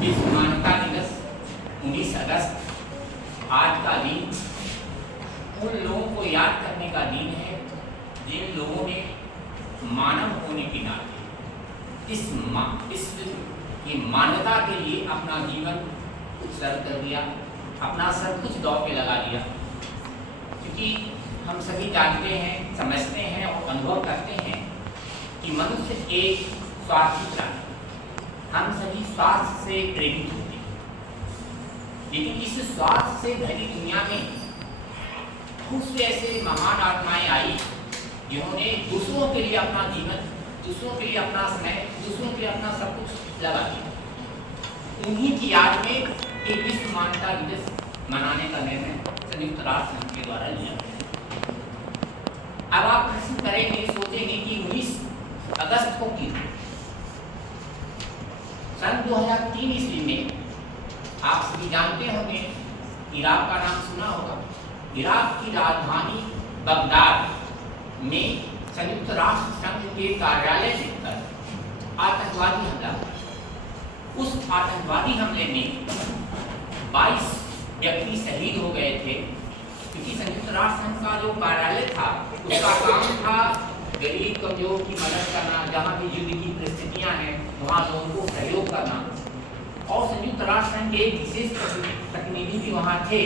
विश्व मानवता दिवस 19 अगस्त आज का दिन उन लोगों को याद करने का दिन है जिन लोगों ने मानव होने के नाते इस मानवता के लिए अपना जीवन उत्सर्ग कर दिया, अपना सब कुछ दांव पे लगा दिया। क्योंकि हम सभी जानते हैं, समझते हैं और अनुभव करते हैं कि मनुष्य एक स्वार्थी प्राणी, हम सभी स्वार्थ से प्रेरित होते हैं। लेकिन इस स्वार्थ से भरी दुनिया में बहुत से ऐसे महान आत्माएं आई जिन्होंने दूसरों के लिए अपना जीवन, दूसरों के लिए अपना समय, दूसरों के लिए अपना सब कुछ लगा दिया। उन्हीं की याद में एक विश्व मानवता दिवस मनाने का निर्णय संयुक्त राष्ट्र संघ के द्वारा लिया गया। अब आप प्रश्न करेंगे, सोचेंगे कि 19 अगस्त को क्यों? सन 2003 ईस्वी में आप सभी जानते होंगे, इराक का नाम सुना होगा। इराक की राजधानी बगदाद में संयुक्त राष्ट्र संघ के कार्यालय पर आतंकवादी हमला हुआ। उस आतंकवादी हमले में 22 व्यक्ति शहीद हो गए थे, क्योंकि संयुक्त राष्ट्र संघ का जो कार्यालय था उसका काम था गरीब कमजोर की मदद करना, जहाँ भी युद्ध की परिस्थितियाँ हैं वहाँ लोगों को सहयोग करना। और संयुक्त राष्ट्र संघ के एक विशेष प्रतिनिधि भी वहाँ थे,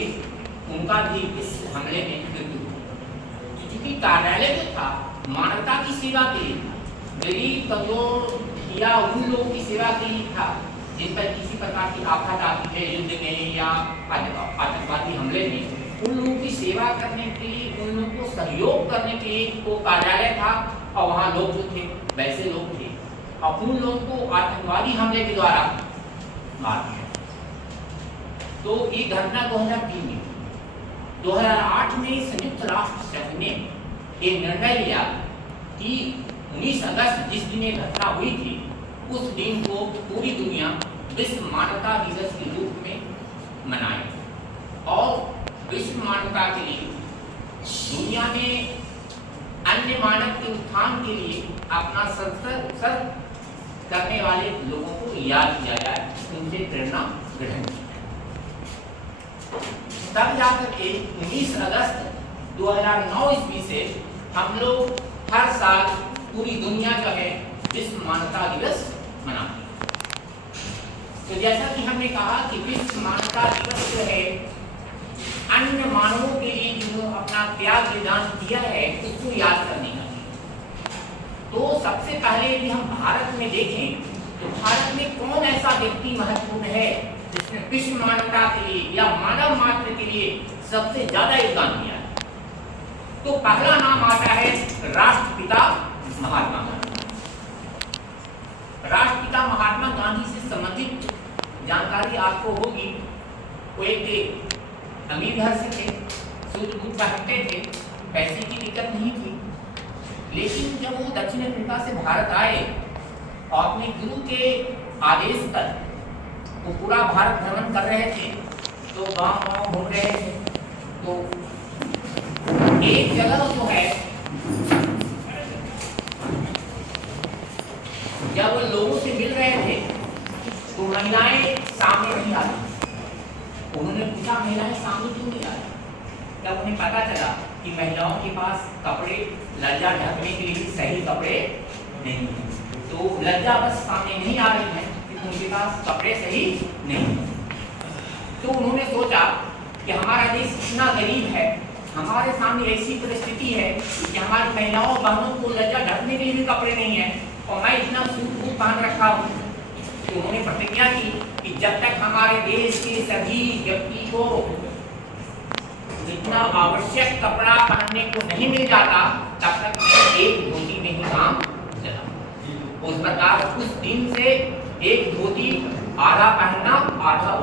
उनका भी इस हमले में मृत्यु हुई। क्योंकि कार्यालय जो था मानवता की सेवा के लिए था, गरीब कमजोर या उन लोगों की सेवा के लिए था जिन पर किसी प्रकार की आफत आती है युद्ध में या आतंकवादी हमले में। उन लोगों की सेवा करने के लिए, उन लोगों को सहयोग करने के लिए वो कार्यालय था, और वहाँ लोग जो थे वैसे लोग थे, और उन लोगों को आतंकवादी हमले के द्वारा मार दिया। तो ये घटना 2003 में 2008 में संयुक्त राष्ट्र संघ ने एक निर्णय लिया कि 19 अगस्त जिस दिन ये घटना हुई थी उस दिन को पूरी दुनिया विश्व मानवता दिवस के रूप में मनाए, और विश्व मानवता के लिए दुनिया में अन्य मानव के उत्थान के लिए अपना सर्व करने वाले लोगों को याद किया जाए, उनसे प्रेरणा ग्रहण की। तब जाकर के 19 अगस्त 2009 ईस्वी से हम लोग हर साल पूरी दुनिया जो है विश्व मानवता दिवस मनाते हैं। तो जैसा कि हमने कहा कि विश्व मानवता दिवस जो है अन्य मानवों के लिए जो अपना त्याग बलिदान दिया है उसको याद करने का। तो सबसे पहले यदि हम भारत में देखें तो भारत में कौन ऐसा व्यक्ति महत्वपूर्ण है जिसने विश्व मानवता के लिए या मानव मात्र के लिए सबसे ज्यादा योगदान दिया है? तो पहला नाम आता है राष्ट्रपिता महात्मा गांधी। राष्ट्रपिता महात्मा गांधी से संबंधित जानकारी आपको होगी। वो एक अमीर घर से थे, सूट बूट पहनते थे, पैसे की दिक्कत नहीं थी। लेकिन जब वो दक्षिण अफ्रीका से भारत आए और अपने गुरु के आदेश पर वो पूरा भारत भ्रमण कर रहे थे, तो गांव-गांव घूम रहे थे, तो एक जगह जो है जब वो लोगों से मिल रहे थे तो महिलाएं सामने नहीं आ रही। उन्होंने पूछा महिलाएं सामने क्यों नहीं आ रही? तब उन्हें पता चला कि महिलाओं के पास कपड़े, लज्जा ढकने के लिए सही कपड़े नहीं हैं। तो लज्जा बस सामने नहीं आ रही है कि उनके पास कपड़े सही नहीं हैं। तो उन्होंने सोचा कि हमारा देश इतना गरीब है, हमारे सामने ऐसी परिस्थिति है कि हमारी महिलाओं बहनों को लज्जा ढकने के लिए भी कपड़े नहीं है, और मैं इतना सूट बूट पहन रखा हूँ। तो उन्होंने प्रतिज्ञा की कि जब तक हमारे देश के सभी व्यक्ति को जितना आवश्यक कपड़ा पहनने को नहीं मिल जाता तब तक एक धोती में ही काम चला। उस प्रकार उस दिन से एक धोती आधा पहनना आधा